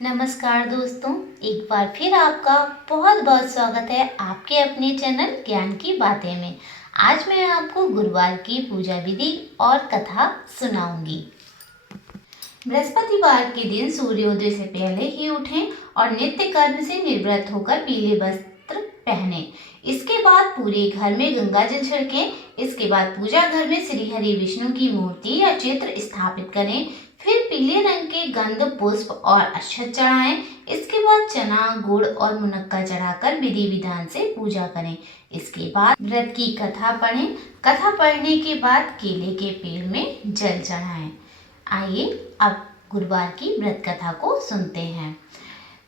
नमस्कार दोस्तों, एक बार फिर आपका बहुत बहुत स्वागत है आपके अपने चैनल ज्ञान की बातें में। आज मैं आपको गुरुवार की पूजा विधि और कथा सुनाऊंगी। बृहस्पतिवार के दिन सूर्योदय से पहले ही उठें और नित्य कर्म से निवृत्त होकर पीले वस्त्र पहनें। इसके बाद पूरे घर में गंगा जल छिड़कें। इसके बाद पूजा घर में श्री हरि विष्णु की मूर्ति या चित्र स्थापित करें। फिर पीले रंग के गंध पुष्प और अक्षत चढ़ाएं। इसके बाद चना गुड़ और मुनक्का चढ़ाकर विधि विधान से पूजा करें। इसके बाद व्रत की कथा पढ़ें। कथा पढ़ने के बाद केले के पेड़ में जल चढ़ाएं। आइए अब गुरुवार की व्रत कथा को सुनते हैं।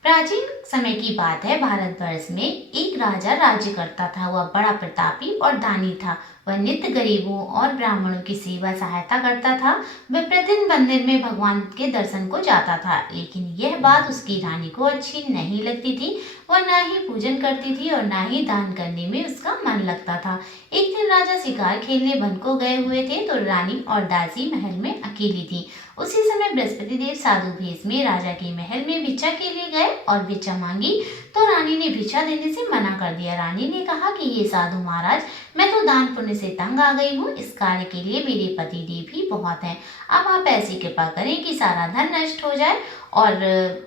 प्राचीन समय की बात है। भारतवर्ष में एक राजा राज्य करता था। वह बड़ा प्रतापी और दानी था। वह नित्य गरीबों और ब्राह्मणों की सेवा सहायता करता था। वह प्रतिदिन मंदिर में भगवान के दर्शन को जाता था, लेकिन यह बात उसकी रानी को अच्छी नहीं लगती थी। वह ना ही पूजन करती थी और ना ही दान करने में उसका मन लगता था। एक दिन राजा शिकार खेलने वन को गए हुए थे तो रानी और दासी महल में अकेली थी। उसी समय बृहस्पति देव साधु भेष में राजा के महल में भिक्षा के लिए गए और भिक्षा मांगी तो रानी ने भिक्षा देने से मना कर दिया। रानी ने कहा कि ये साधु महाराज, मैं तो दान पुण्य से तंग आ गई हूँ। इस कार्य के लिए मेरे पति देव ही बहुत हैं। अब आप ऐसी कृपा करें कि सारा धन नष्ट हो जाए और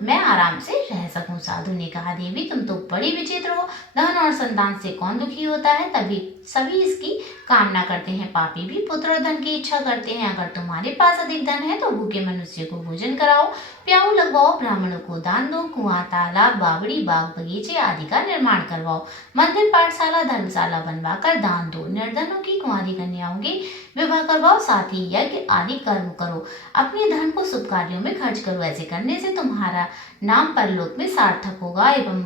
मैं आराम से रह सकूं। साधु ने कहा, देवी तुम तो बड़ी विचित्र हो। धन और संतान से कौन दुखी होता है? तभी सभी इसकी कामना करते हैं। पापी भी पुत्र और धन की इच्छा करते हैं। अगर तुम्हारे पास अधिक धन है तो भूखे मनुष्य को भोजन कराओ, प्याऊ लगवाओ, ब्राह्मणों को दान दो, कुआं तालाब बावड़ी बाग बगीचे आदि का निर्माण करवाओ, मंदिर पाठशाला धर्मशाला बनवाकर दान दो, निर्धनों की कुंवारी कन्याओं की विवाह करवाओ, साथ ही यज्ञ आदि कर्म करो, अपने धन को शुभ कार्यों में खर्च करो। ऐसे करने से तुम्हारा नाम परलोक में सार्थक होगा एवं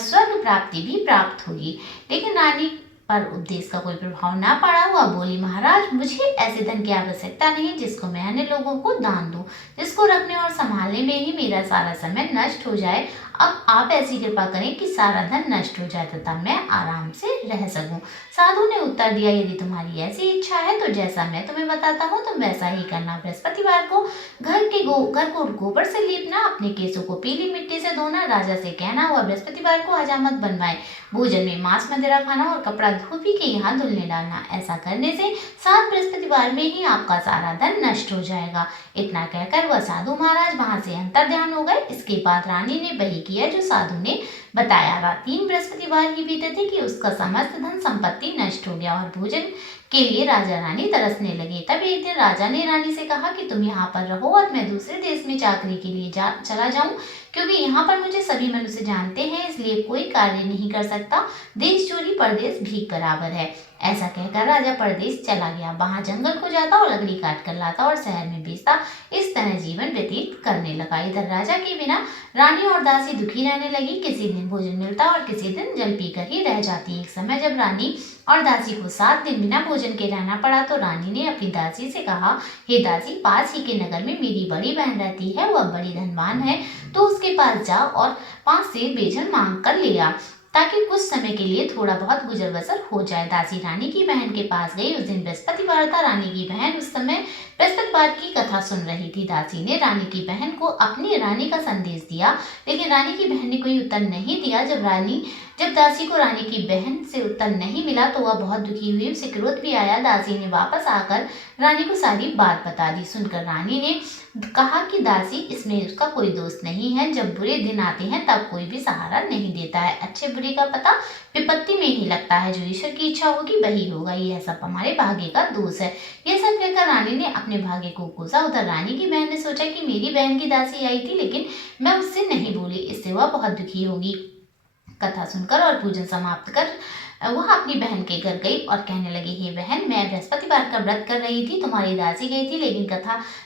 स्वर्ग प्राप्ति भी प्राप्त होगी। लेकिन रानी पर उपदेश का कोई प्रभाव ना पड़ा। वह बोली, महाराज मुझे ऐसे धन की आवश्यकता नहीं जिसको मैं अन्य लोगों को दान दूं, जिसको रखने और संभालने में ही मेरा सारा समय नष्ट हो जाए। अब आप ऐसी कृपा करें कि सारा धन नष्ट हो जाए तथा मैं आराम से रह सकूं। साधु ने उत्तर दिया, यदि तुम्हारी ऐसी इच्छा है तो जैसा मैं तुम्हें बताता हूँ तुम वैसा ही करना। बृहस्पतिवार को घर को गोबर से लीपना, अपने केसों को पीली मिट्टी से धोना, राजा से कहना वह बृहस्पतिवार को हजामत बनवाए, भोजन में मांस मदिरा खाना और कपड़ा धोबी के यहाँ धुलने डालना। ऐसा करने से 7 बृहस्पतिवार में ही आपका सारा धन नष्ट हो जाएगा। इतना कहकर वह साधु महाराज वहां से अंतर्ध्यान हो गए। इसके बाद रानी ने वही किया जो साधु ने बताया। 3 बृहस्पतिवार ही बीते थे कि उसका समस्त धन संपत्ति नष्ट हो गया और भोजन के लिए राजा रानी तरसने लगे। तब एक दिन राजा ने रानी से कहा कि तुम यहाँ पर रहो और मैं दूसरे देश में चाकरी के लिए चला जाऊं, क्योंकि यहाँ पर मुझे सभी मनुष्य जानते हैं, इसलिए कोई कार्य नहीं कर सकता। देश चोरी परदेश भीख बराबर है। ऐसा कहकर राजा परदेश चला गया। वहां जंगल को जाता और लकड़ी काट कर लाता और शहर में बेचता। इस तरह जीवन व्यतीत करने लगा। इधर राजा के बिना रानी और दासी दुखी रहने लगी। किसी दिन भोजन मिलता और किसी दिन जल पीकर ही रह जाती। एक समय जब रानी और दासी को 7 दिन बिना भोजन के रहना पड़ा तो रानी ने अपनी दासी से कहा, हे दासी, पास ही के नगर में मेरी बड़ी बहन रहती है। वह बड़ी धनवान है, तो उसके पास जा और 5 सेर बेचन मांग कर ले आ, ताकि कुछ समय के लिए थोड़ा बहुत गुजर बसर हो जाए। दासी रानी की बहन के पास गई। उस दिन बृहस्पतिवार था। रानी की बहन उस समय बृहस्पतिवार की कथा सुन रही थी। दासी ने रानी की बहन को अपनी रानी का संदेश दिया, लेकिन रानी की बहन ने कोई उत्तर नहीं दिया। जब दासी को रानी की बहन से उत्तर नहीं मिला तो वह बहुत दुखी हुई। उसे क्रोध भी आया। दासी ने वापस आकर रानी को सारी बात बता दी। सुनकर रानी ने कहा कि दासी, इसमें उसका कोई दोष नहीं है। जब बुरे दिन आते हैं तब कोई भी सहारा नहीं देता है। अच्छे बुरे का पता विपत्ति में ही लगता है। जो ईश्वर की इच्छा होगी वही होगा। यह सब हमारे भाग्य का दोष है। यह सब कहकर रानी ने अपने भाग्य को कोसा। उधर रानी की बहन ने सोचा कि मेरी बहन की दासी आई थी, लेकिन मैं उससे नहीं बोली, इससे वह बहुत दुखी होगी। कथा सुनकर और पूजन समाप्त कर वह अपनी बहन के घर गई और कहने लगी, हे बहन, मैं बृहस्पतिवार का व्रत कर रही थी। तुम्हारी दासी गई थी, लेकिन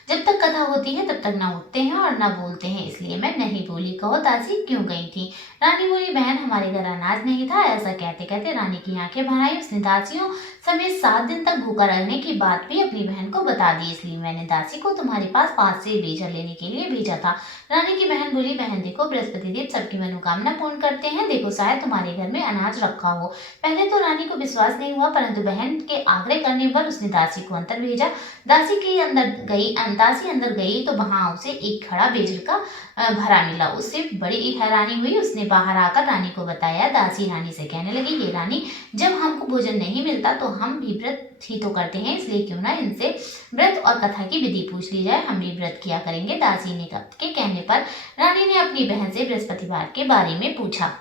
जब तक कथा होती है तब तक ना उठते हैं और ना बोलते हैं, इसलिए मैं नहीं बोली। कहो दासी क्यों गई थी? रानी बोली, बहन, हमारे घर अनाज नहीं था। ऐसा कहते कहते रानी की आंखें भर आई। उसने दासियों समेत 7 दिन तक भूखा रहने की बात भी अपनी बहन को बता दी, इसलिए मैंने दासी को तुम्हारे पास 5 सेर बेचन लेने के लिए भेजा था। रानी की बहन बोली, बहन देखो, बृहस्पति देव सबकी मनोकामना पूर्ण करते हैं। देखो, शायद तुम्हारे घर में अनाज रखा हो। पहले तो रानी को विश्वास नहीं हुआ, परंतु बहन के आग्रह करने पर उसने दासी को अंतर भेजा। दासी अंदर गई तो वहां उसे एक खड़ा बेजड़ का भरा मिला। उससे बड़ी हैरानी हुई। उसने बाहर आकर रानी को बताया। दासी रानी से कहने लगी, हे रानी, जब हमको भोजन नहीं मिलता तो हम भी व्रत ही तो करते हैं, इसलिए क्यों ना इनसे व्रत और कथा की विधि पूछ ली जाए, हम भी व्रत किया करेंगे। दासी ने के कहने पर रानी ने अपनी बहन से बृहस्पतिवार के बारे में पूछा।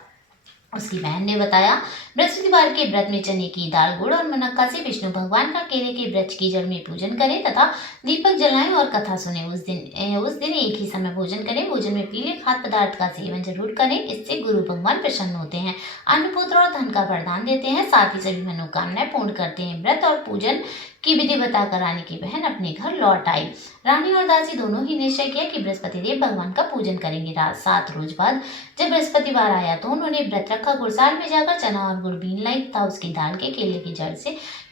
उसकी बहन ने बताया, बृहस्पतिवार के व्रत में चने की दाल, गुड़ और मुनक्का से विष्णु भगवान का केले के वृक्ष की जड़ में पूजन करें तथा दीपक जलाएं और कथा सुने। उस दिन एक ही समय भोजन करें। भोजन में पीले खाद्य पदार्थ का सेवन जरूर करें, इससे गुरु भगवान प्रसन्न होते हैं, अन्न पुत्र और धन का वरदान देते हैं, साथ ही सभी मनोकामनाएं पूर्ण करते हैं। व्रत और पूजन की विधि बताकर रानी की बहन अपने घर लौट आई। रानी और दासी दोनों ही निश्चय किया कि बृहस्पति देव भगवान का पूजन करेंगे। 7 रोज बाद जब बृहस्पतिवार आया तो उन्होंने व्रत रखा। गुड़साल में जाकर चना और गुड़ बीन लाई तथा उसकी दाल के केले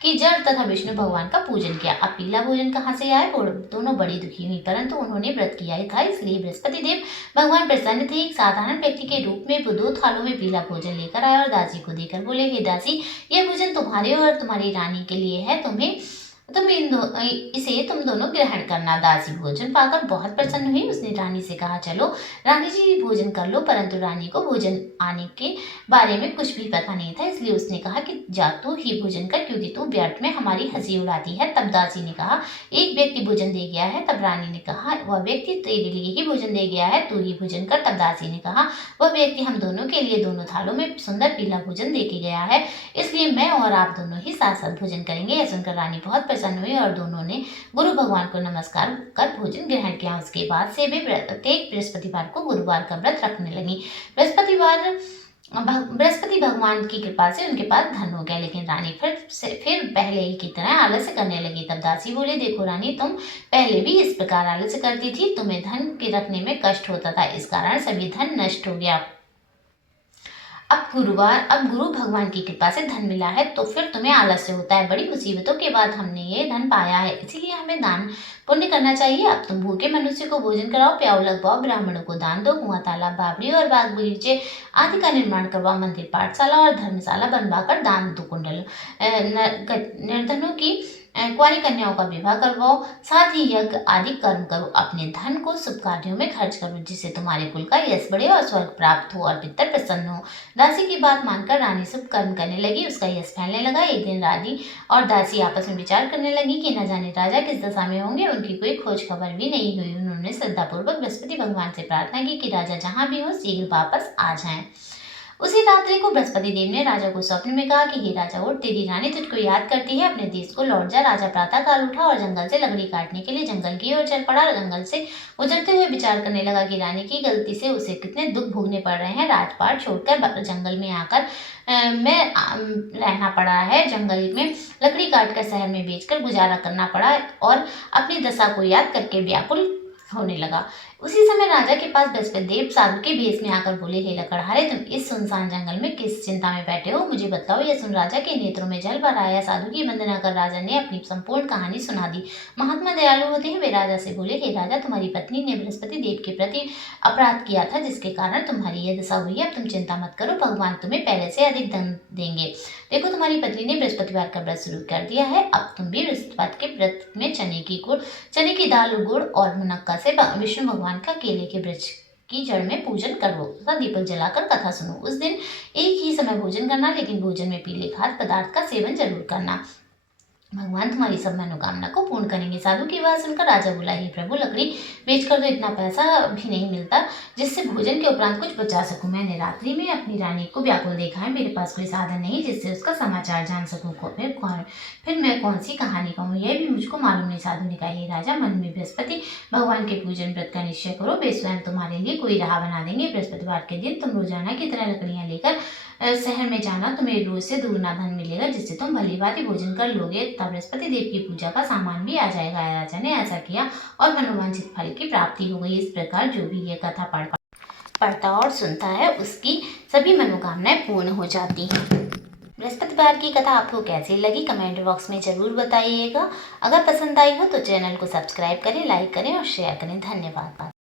की जड़ तथा विष्णु भगवान का पूजन किया। अब पीला भोजन कहाँ से आए? दोनों बड़ी दुखी हुई, परंतु उन्होंने व्रत किया था, इसलिए बृहस्पति देव भगवान प्रसन्न थे। एक साधारण व्यक्ति के रूप में वो 2 थालों में पीला भोजन लेकर आए और दासी को देकर बोले, हे दासी, यह भोजन तुम्हारे और तुम्हारी रानी के लिए है, इसे तुम दोनों ग्रहण करना। दासी भोजन पाकर बहुत प्रसन्न हुई। उसने रानी से कहा, चलो रानी जी भोजन कर लो, परंतु रानी को भोजन आने के बारे में कुछ भी पता नहीं था, इसलिए उसने कहा कि जा तू ही भोजन कर, क्योंकि तू व्यर्थ में हमारी हंसी उड़ाती है। तब दासी ने कहा, एक व्यक्ति भोजन दे गया है। तब रानी ने कहा, वह व्यक्ति तेरे लिए ही भोजन दे गया है, तू ही भोजन कर। तब दासी ने कहा, वह व्यक्ति हम दोनों के लिए दोनों थालों में सुंदर पीला भोजन दे के गया है, इसलिए मैं और आप दोनों ही साथ साथ भोजन करेंगे। यह सुनकर रानी बहुत प्रसन्न हुई और दोनों ने गुरु भगवान को नमस्कार कर भोजन ग्रहण किया। उसके बाद से वे प्रत्येक बृहस्पतिवार को गुरुवार का व्रत रखने लगी। बृहस्पति भगवान की कृपा से उनके पास धन हो गया, लेकिन रानी फिर पहले ही की तरह आलस्य करने लगी। तब दासी बोले, देखो रानी, तुम पहले भी इस प्रकार आलस्य करती थी, तुम्हें धन के रखने में कष्ट होता था, इस कारण सभी धन नष्ट हो गया। अब गुरु भगवान की कृपा से धन मिला है तो फिर तुम्हें आलस्य होता है। बड़ी मुसीबतों के बाद हमने ये धन पाया है, इसीलिए हमें दान पुण्य करना चाहिए। अब तुम भूखे मनुष्य को भोजन कराओ, प्याऊ लगवाओ, ब्राह्मणों को दान दो, कुआं, तालाब, बावड़ी और बाग बगीचे आदि का निर्माण करवाओ, मंदिर, पाठशाला और धर्मशाला बनवाकर दान दो, कुंडल निर्धनों की कुंवारी कन्याओं का विवाह करवाओ, साथ ही यज्ञ आदि कर्म करो, अपने धन को शुभ कार्यों में खर्च करो, जिससे तुम्हारे कुल का यश बढ़े और स्वर्ग प्राप्त हो और पितर प्रसन्न हो। दासी की बात मानकर रानी शुभ कर्म करने लगी, उसका यश फैलने लगा। एक दिन रानी और दासी आपस में विचार करने लगी कि न जाने राजा किस दशा में होंगे, उनकी कोई खोज खबर भी नहीं हुई। उन्होंने श्रद्धापूर्वक बृहस्पति भगवान से प्रार्थना की कि राजा जहाँ भी हो शीघ्र वापस आ जाएं। उसी रात्रि को बृहस्पति देव ने राजा को स्वप्न में कहा कि हे राजा, उठ, तेरी रानी तुझको याद करती है, अपने देश को लौट जा। राजा प्रातः काल उठा और जंगल से लकड़ी काटने के लिए जंगल की ओर चल पड़ा। जंगल से गुजरते हुए विचार करने लगा कि रानी की गलती से उसे कितने दुख भोगने पड़ रहे हैं। राजपाट छोड़कर जंगल में आकर मैं रहना पड़ा है, जंगल में लकड़ी काटकर शहर में बेचकर गुजारा करना पड़ा और अपनी दशा को याद करके व्याकुल होने लगा। उसी समय राजा के पास बृहस्पति देव साधु के भेष में आकर बोले, हे लकड़हारे, तुम इस सुनसान जंगल में किस चिंता में बैठे हो, मुझे बताओ। यह सुन राजा के नेत्रों में जल भर आया। साधु की वंदना कर राजा ने अपनी संपूर्ण कहानी सुना दी। महात्मा दयालु होते हैं, वे राजा से बोले, हे राजा, तुम्हारी पत्नी ने बृहस्पति देव के प्रति अपराध किया था, जिसके कारण तुम्हारी यह दशा हुई है। अब तुम चिंता मत करो, भगवान तुम्हें पहले से अधिक धन देंगे। देखो, तुम्हारी पत्नी ने बृहस्पतिवार का व्रत शुरू कर दिया है। अब तुम भी बृहस्पति के व्रत में चने की दाल, गुड़ और मुनक्का से विष्णु भगवान का केले के वृक्ष की जड़ में पूजन करो तथा दीपक जलाकर कथा सुनो। उस दिन एक ही समय भोजन करना, लेकिन भोजन में पीले खाद्य पदार्थ का सेवन जरूर करना। भगवान तुम्हारी सब मनोकामना को पूर्ण करेंगे। साधु की बात सुनकर राजा बोला, हे प्रभु, लकड़ी बेचकर तो इतना पैसा भी नहीं मिलता जिससे भोजन के उपरांत कुछ बचा सकूं। मैंने रात्रि में अपनी रानी को व्याकुल देखा है, मेरे पास कोई साधन नहीं जिससे उसका समाचार जान सकूं। फिर मैं कौन सी कहानी कहूँ, यह भी मुझको मालूम नहीं। साधु ने कहा, हे राजा, मन में बृहस्पति भगवान के पूजन व्रत का निश्चय करो, वे स्वयं तुम्हारे लिए कोई राह बना देंगे। बृहस्पतिवार के दिन तुम रोजाना की तरह लकड़ियां लेकर शहर में जाना, तुम्हें रोज से दुगना धन मिलेगा, जिससे तुम भली भांति भोजन कर लोगे तथा बृहस्पति देव की पूजा का सामान भी आ जाएगा। राजा ने ऐसा किया और मनोवांछित फल की प्राप्ति हो गई। इस प्रकार जो भी यह कथा पढ़ता और सुनता है, उसकी सभी मनोकामनाएं पूर्ण हो जाती हैं। बृहस्पतिवार की कथा आपको कैसी लगी, कमेंट बॉक्स में जरूर बताइएगा। अगर पसंद आई हो तो चैनल को सब्सक्राइब करें, लाइक करें और शेयर करें। धन्यवाद।